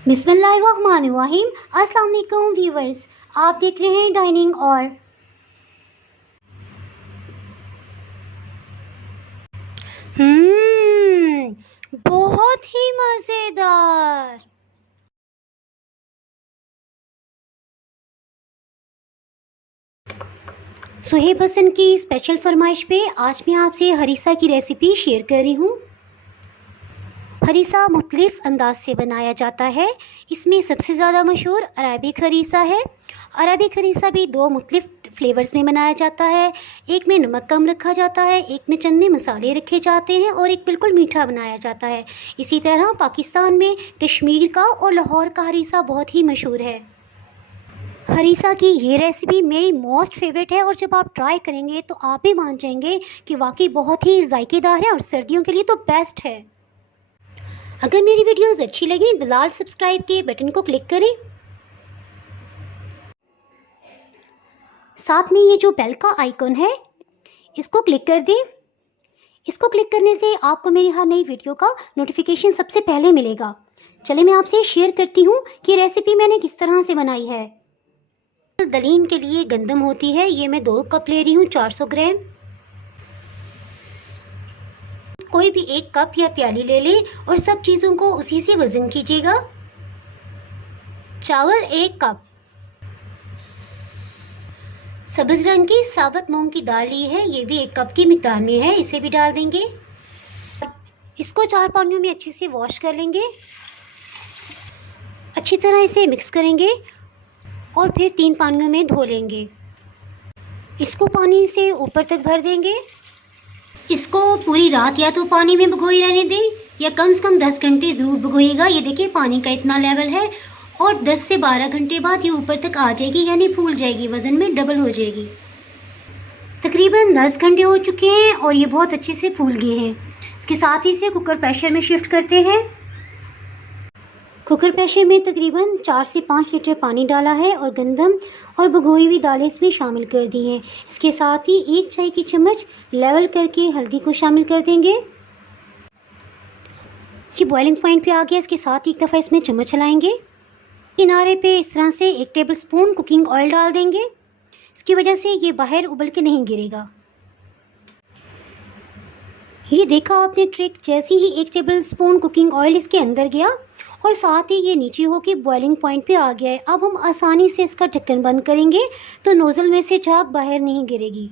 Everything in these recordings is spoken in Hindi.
बिस्मिल्लाहिर्रहमानिर्रहीम। अस्सलाम वालेकुम व्यूवर्स, आप देख रहे हैं डाइनिंग और बहुत ही मज़ेदार। सुहेब हसन की स्पेशल फरमाइश पे आज मैं आपसे हरीसा की रेसिपी शेयर कर रही हूँ। हरीसा मुख्तलिफ़ अंदाज से बनाया जाता है। इसमें सबसे ज़्यादा मशहूर अरबिक हरीसा है। अरबिक हरीसा भी दो मुख्तलिफ़ फ्लेवर्स में बनाया जाता है। एक में नमक कम रखा जाता है, एक में चंद मसाले रखे जाते हैं और एक बिल्कुल मीठा बनाया जाता है। इसी तरह पाकिस्तान में कश्मीर का और लाहौर का हरीसा बहुत ही मशहूर है। हरीसा की ये रेसिपी मेरी मोस्ट फेवरेट है और जब आप ट्राई करेंगे तो आप भी मान जाएंगे कि वाकई बहुत ही जायकेदार है और सर्दियों के लिए तो बेस्ट है। अगर मेरी वीडियोस अच्छी लगी तो लाल सब्सक्राइब के बटन को क्लिक करें। साथ में ये जो बेल का आइकॉन है इसको क्लिक कर दें। इसको क्लिक करने से आपको मेरी हर नई वीडियो का नोटिफिकेशन सबसे पहले मिलेगा। चलिए मैं आपसे शेयर करती हूँ कि रेसिपी मैंने किस तरह से बनाई है। दलीम के लिए गंदम होती है, ये मैं 2 कप ले रही हूँ 400 ग्राम। कोई भी 1 कप या प्याली ले लें और सब चीज़ों को उसी से वज़न कीजिएगा। चावल 1 कप, सब्ज़ रंग की साबुत मूंग की दाल ली है, ये भी 1 कप की मिकदार में है, इसे भी डाल देंगे। इसको 4 पानियों में अच्छे से वॉश कर लेंगे। अच्छी तरह इसे मिक्स करेंगे और फिर 3 पानियों में धो लेंगे। इसको पानी से ऊपर तक भर देंगे। इसको पूरी रात या तो पानी में भिगोए रहने दें या कम से कम 10 घंटे ज़रूर भिगोइएगा। ये देखिए पानी का इतना लेवल है और 10 से 12 घंटे बाद ये ऊपर तक आ जाएगी, यानी फूल जाएगी, वज़न में डबल हो जाएगी। तकरीबन 10 घंटे हो चुके हैं और ये बहुत अच्छे से फूल गए हैं। इसके साथ ही इसे कुकर प्रेशर में शिफ्ट करते हैं। कुकर प्रेशर में तकरीबन 4 से 5 लीटर पानी डाला है और गंदम और भिगोई हुई दालें इसमें शामिल कर दी हैं। इसके साथ ही 1 चाय की चम्मच लेवल करके हल्दी को शामिल कर देंगे। ये बॉइलिंग पॉइंट पे आ गया। इसके साथ ही एक दफ़ा इसमें चम्मच चलाएंगे। किनारे पे इस तरह से 1 टेबलस्पून कुकिंग ऑयल डाल देंगे। इसकी वजह से ये बाहर उबल के नहीं गिरेगा। ये देखा आपने ट्रिक, जैसे ही 1 टेबलस्पून कुकिंग ऑयल इसके अंदर गया और साथ ही ये नीचे होकर बॉइलिंग पॉइंट पे आ गया है। अब हम आसानी से इसका ढक्कन बंद करेंगे तो नोज़ल में से झाग बाहर नहीं गिरेगी।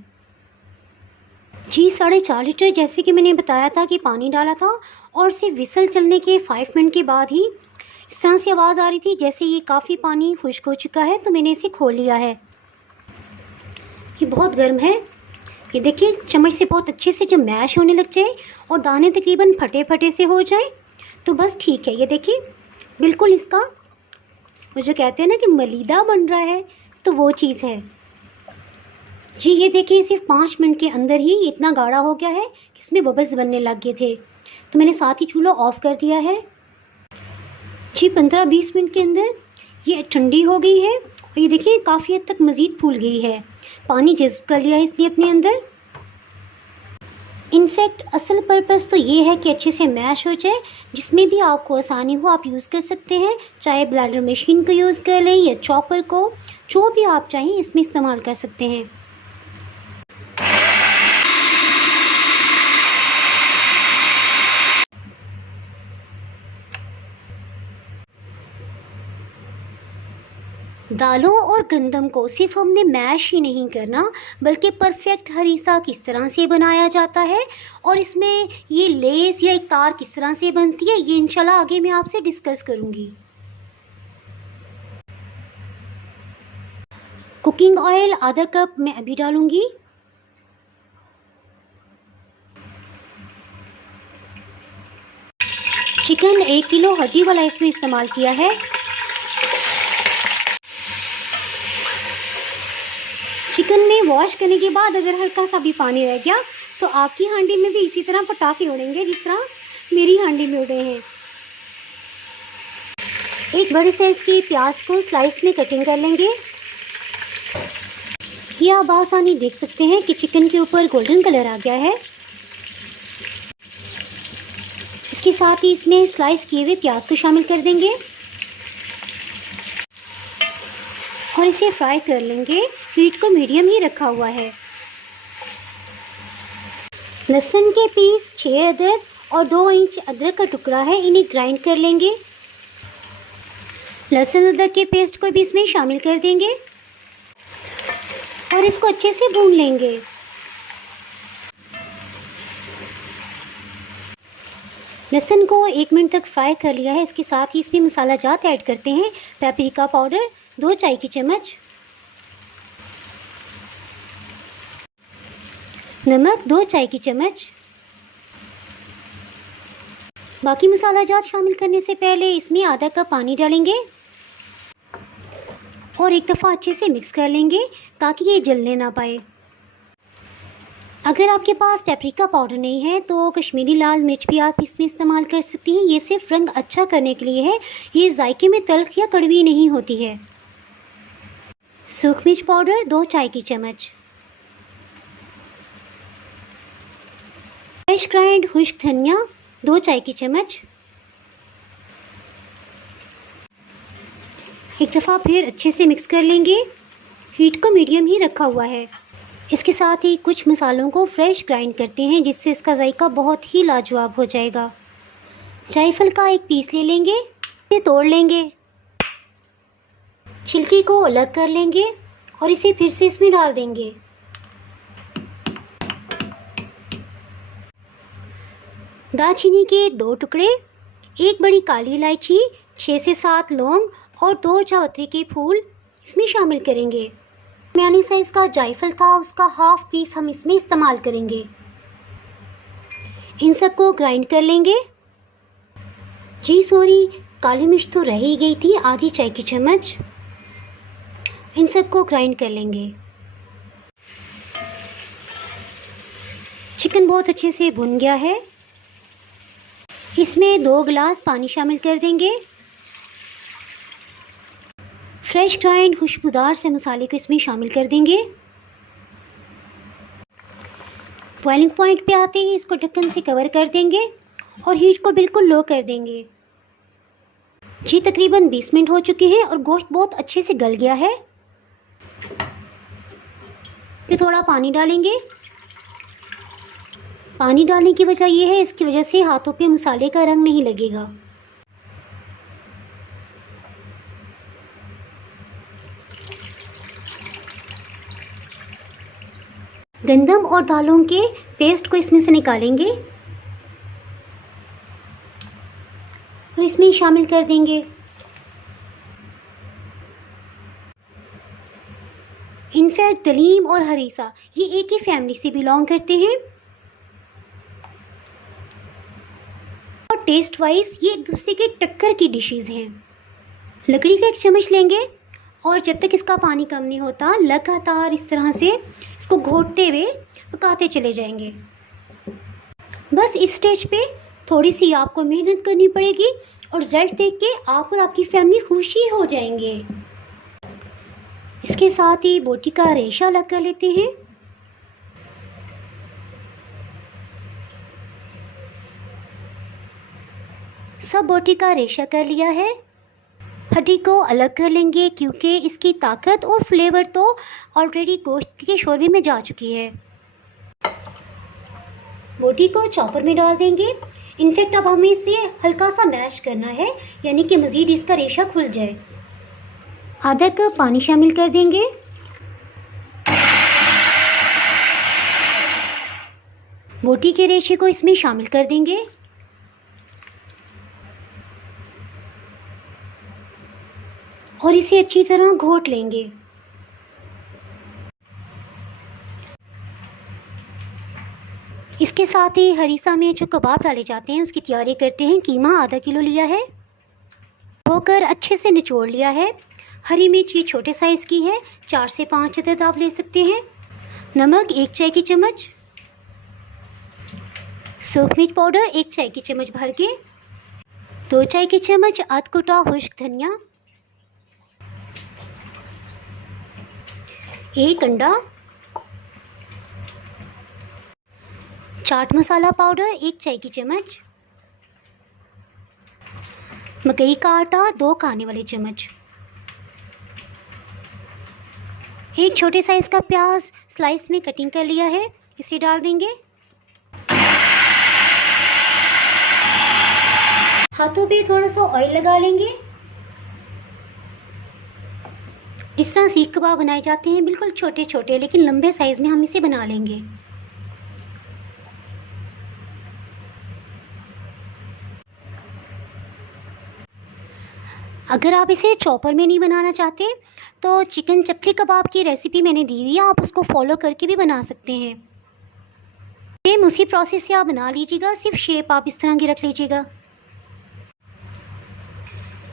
जी 4.5 लीटर जैसे कि मैंने बताया था कि पानी डाला था और इसे विसल चलने के 5 मिनट के बाद ही इस तरह से आवाज़ आ रही थी जैसे ये काफ़ी पानी खुश्क हो चुका है, तो मैंने इसे खोल लिया है। ये बहुत गर्म है। ये देखिए चम्मच से बहुत अच्छे से जब मैश होने लग जाए और दाने तकरीबन फटे फटे से हो जाए तो बस ठीक है। ये देखिए बिल्कुल इसका वो जो कहते हैं ना कि मलीदा बन रहा है, तो वो चीज़ है। जी ये देखिए सिर्फ 5 मिनट के अंदर ही इतना गाढ़ा हो गया है कि इसमें बबल्स बनने लग गए थे, तो मैंने साथ ही चूल्हा ऑफ़ कर दिया है। जी 15-20 मिनट के अंदर ये ठंडी हो गई है और ये देखिए काफ़ी हद तक मज़ीद फूल गई है। पानी जज़्ब कर लिया है इसने अपने अंदर। इनफैक्ट असल पर्पस तो ये है कि अच्छे से मैश हो जाए। जिसमें भी आपको आसानी हो आप यूज़ कर सकते हैं, चाहे ब्लेंडर मशीन को यूज़ कर लें या चॉपर को, जो भी आप चाहें इसमें इस्तेमाल कर सकते हैं। दालों और गंदम को सिर्फ हमने मैश ही नहीं करना, बल्कि परफेक्ट हरीसा किस तरह से बनाया जाता है और इसमें ये लेस या एक तार किस तरह से बनती है, ये इंशाल्लाह आगे मैं आपसे डिस्कस करूँगी। कुकिंग ऑयल आधा कप मैं अभी डालूँगी। चिकन 1 किलो हड्डी वाला इसमें इस्तेमाल किया है। चिकन में वॉश करने के बाद अगर हल्का सा भी पानी रह गया तो आपकी हांडी में भी इसी तरह पटाखे उड़ेंगे जिस तरह मेरी हांडी में उड़े हैं। एक बड़े साइज़ की प्याज को स्लाइस में कटिंग कर लेंगे। ये आप आसानी देख सकते हैं कि चिकन के ऊपर गोल्डन कलर आ गया है। इसके साथ ही इसमें स्लाइस किए हुए प्याज को शामिल कर देंगे। और इसे फ्राई कर लेंगे। हीट को मीडियम ही रखा हुआ है। लहसुन के पीस 6 अदरक और 2 इंच अदरक का टुकड़ा है, इन्हें ग्राइंड कर लेंगे। लहसुन अदरक के पेस्ट को भी इसमें शामिल कर देंगे और इसको अच्छे से भून लेंगे। लहसुन को 1 मिनट तक फ्राई कर लिया है। इसके साथ ही इसमें मसाला जात ऐड करते हैं। पेपरिका पाउडर 2 चाय की चम्मच, नमक 2 चाय की चम्मच। बाकी मसाला जात शामिल करने से पहले इसमें आधा कप पानी डालेंगे और एक दफ़ा अच्छे से मिक्स कर लेंगे ताकि ये जलने ना पाए। अगर आपके पास पेपरिका पाउडर नहीं है तो कश्मीरी लाल मिर्च भी आप इसमें इस्तेमाल कर सकती हैं। ये सिर्फ रंग अच्छा करने के लिए है, ये जायके में तल्ख या कड़वी नहीं होती है। सूख मिर्च पाउडर 2 चाय की चम्मच, फ्रेश ग्राइंड खुश्क धनिया 2 चाय की चम्मच। एक दफ़ा फिर अच्छे से मिक्स कर लेंगे। हीट को मीडियम ही रखा हुआ है। इसके साथ ही कुछ मसालों को फ्रेश ग्राइंड करते हैं जिससे इसका जायका बहुत ही लाजवाब हो जाएगा। जायफल का एक पीस ले लेंगे, इसे तोड़ लेंगे, छिलके को अलग कर लेंगे और इसे फिर से इसमें डाल देंगे। दालचीनी के 2 टुकड़े, 1 बड़ी काली इलायची, 6 से 7 लौंग और 2 जावित्री के फूल इसमें शामिल करेंगे। दरमियानी साइज़ का जायफल था, उसका हाफ पीस हम इसमें इस्तेमाल करेंगे। इन सबको ग्राइंड कर लेंगे। जी सॉरी, काली मिर्च तो रह ही गई थी, आधी चाय की चम्मच। इन सबको ग्राइंड कर लेंगे। चिकन बहुत अच्छे से भुन गया है। इसमें 2 गिलास पानी शामिल कर देंगे। फ्रेश ग्राइंड खुशबूदार से मसाले को इसमें शामिल कर देंगे। बॉइलिंग पॉइंट पे आते ही इसको ढक्कन से कवर कर देंगे और हीट को बिल्कुल लो कर देंगे। जी तकरीबन 20 मिनट हो चुके हैं और गोश्त बहुत अच्छे से गल गया है। फिर थोड़ा पानी डालेंगे। पानी डालने की वजह यह है, इसकी वजह से हाथों पे मसाले का रंग नहीं लगेगा। गंदम और दालों के पेस्ट को इसमें से निकालेंगे और इसमें शामिल कर देंगे। इनफैक्ट दलीम और हरीसा ये एक ही फैमिली से बिलोंग करते हैं और टेस्ट वाइज ये एक दूसरे के टक्कर की डिशेस हैं। लकड़ी का एक चम्मच लेंगे और जब तक इसका पानी कम नहीं होता लगातार इस तरह से इसको घोटते हुए पकाते चले जाएंगे। बस इस स्टेज पे थोड़ी सी आपको मेहनत करनी पड़ेगी और रिजल्ट देख के आप और आपकी फैमिली खुशी हो जाएंगे। इसके साथ ही बोटी का रेशा अलग कर लेते हैं। सब बोटी का रेशा कर लिया है। हड्डी को अलग कर लेंगे क्योंकि इसकी ताकत और फ्लेवर तो ऑलरेडी गोश्त के शोरबे में जा चुकी है। बोटी को चॉपर में डाल देंगे। इनफैक्ट अब हमें इसे हल्का सा मैश करना है, यानी कि मज़ीद इसका रेशा खुल जाए। आधा कप पानी शामिल कर देंगे। बोटी के रेशे को इसमें शामिल कर देंगे और इसे अच्छी तरह घोट लेंगे। इसके साथ ही हरीसा में जो कबाब डाले जाते हैं उसकी तैयारी करते हैं। कीमा आधा किलो लिया है, धोकर अच्छे से निचोड़ लिया है। हरी मिर्च ये छोटे साइज़ की है, 4 से 5 अदद आप ले सकते हैं। नमक 1 चाय की चम्मच, सूख मिर्च पाउडर 1 चाय की चम्मच भर के, 2 चाय की चम्मच अध कुटा खुश्क धनिया, 1 अंडा, चाट मसाला पाउडर 1 चाय की चम्मच, मकई का आटा 2 खाने वाले चम्मच, एक छोटे साइज़ का प्याज स्लाइस में कटिंग कर लिया है, इसे डाल देंगे। हाथों पे थोड़ा सा ऑयल लगा लेंगे। इस तरह सीख कबाब बनाए जाते हैं, बिल्कुल छोटे छोटे लेकिन लंबे साइज़ में हम इसे बना लेंगे। अगर आप इसे चॉपर में नहीं बनाना चाहते तो चिकन चपली कबाब की रेसिपी मैंने दी हुई है, आप उसको फॉलो करके भी बना सकते हैं। सेम उसी प्रोसेस से आप बना लीजिएगा, सिर्फ शेप आप इस तरह की रख लीजिएगा।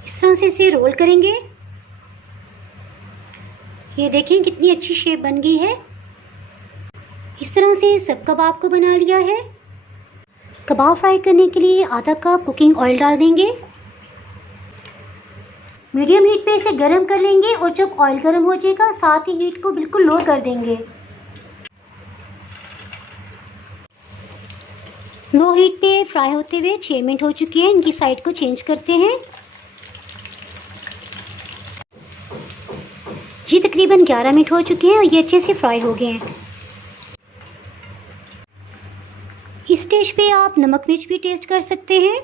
इस तरह से इसे रोल करेंगे। ये देखें कितनी अच्छी शेप बन गई है। इस तरह से सब कबाब को बना लिया है। कबाब फ्राई करने के लिए आधा कप कुकिंग ऑयल डाल देंगे। मीडियम हीट पे इसे गरम कर लेंगे और जब ऑयल गरम हो जाएगा साथ ही हीट को बिल्कुल लो कर देंगे। लो हीट पे फ्राई होते हुए 6 मिनट हो चुके हैं। इनकी साइड को चेंज करते हैं। जी तकरीबन 11 मिनट हो चुके हैं और ये अच्छे से फ्राई हो गए हैं। इस स्टेज पे आप नमक मिर्च भी टेस्ट कर सकते हैं।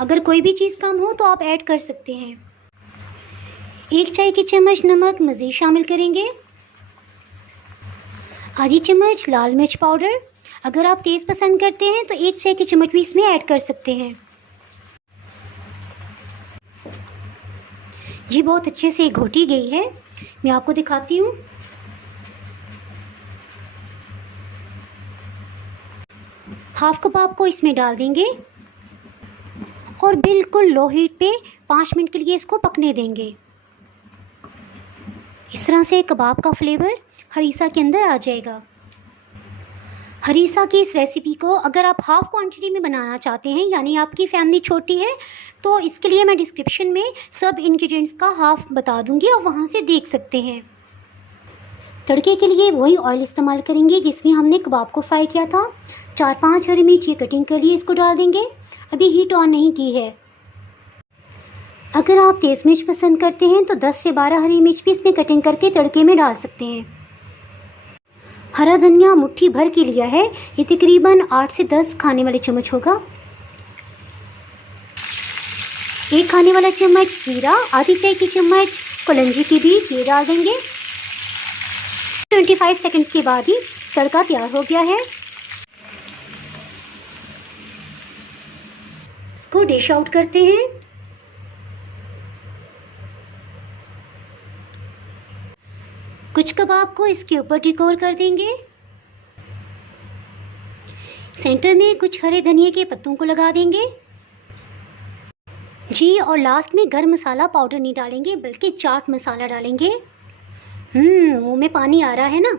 अगर कोई भी चीज़ कम हो तो आप ऐड कर सकते हैं। 1 चाय की चम्मच नमक मज़ीद शामिल करेंगे। आधी चम्मच लाल मिर्च पाउडर, अगर आप तेज़ पसंद करते हैं तो 1 चाय की चम्मच भी इसमें ऐड कर सकते हैं। जी बहुत अच्छे से घोटी गई है, मैं आपको दिखाती हूँ। हाफ कबाब को इसमें डाल देंगे और बिल्कुल लो हीट पे 5 मिनट के लिए इसको पकने देंगे। इस तरह से कबाब का फ्लेवर हरीसा के अंदर आ जाएगा। हरीसा की इस रेसिपी को अगर आप हाफ़ क्वांटिटी में बनाना चाहते हैं, यानी आपकी फैमिली छोटी है, तो इसके लिए मैं डिस्क्रिप्शन में सब इंग्रेडिएंट्स का हाफ़ बता दूंगी और वहां से देख सकते हैं। तड़के के लिए वही ऑयल इस्तेमाल करेंगे जिसमें हमने कबाब को फ्राई किया था। 4-5 हरी मिर्च ये कटिंग कर लिए, इसको डाल देंगे। अभी हीट ऑन नहीं की है। अगर आप तेज़ मिर्च पसंद करते हैं तो 10 से 12 हरी मिर्च भी इसमें कटिंग करके तड़के में डाल सकते हैं। हरा धनिया मुट्ठी भर के लिया है, ये तकरीबन 8 से 10 खाने वाले चम्मच होगा। 1 खाने वाला चम्मच जीरा, आधी चाय की चम्मच कलौंजी की बीज ये डाल देंगे। 25 सेकंड्स के बाद ही तड़का तैयार हो गया है। इसको डिश आउट करते हैं। कुछ कबाब को इसके ऊपर डेकोर कर देंगे। सेंटर में कुछ हरे धनिए के पत्तों को लगा देंगे जी, और लास्ट में गरम मसाला पाउडर नहीं डालेंगे बल्कि चाट मसाला डालेंगे। मुंह में पानी आ रहा है ना।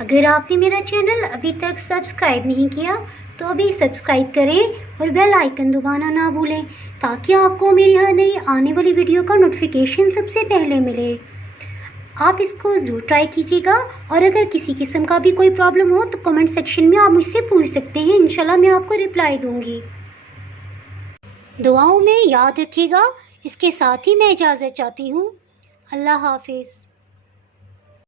अगर आपने मेरा चैनल अभी तक सब्सक्राइब नहीं किया तो अभी सब्सक्राइब करें और बेल आइकन दबाना ना भूलें ताकि आपको मेरी हर नई आने वाली वीडियो का नोटिफिकेशन सबसे पहले मिले। आप इसको ज़रूर ट्राई कीजिएगा और अगर किसी किस्म का भी कोई प्रॉब्लम हो तो कमेंट सेक्शन में आप मुझसे पूछ सकते हैं, इंशाल्लाह मैं आपको रिप्लाई दूंगी। दुआओं में याद रखिएगा। इसके साथ ही मैं इजाज़त चाहती हूँ। अल्लाह हाफिज़।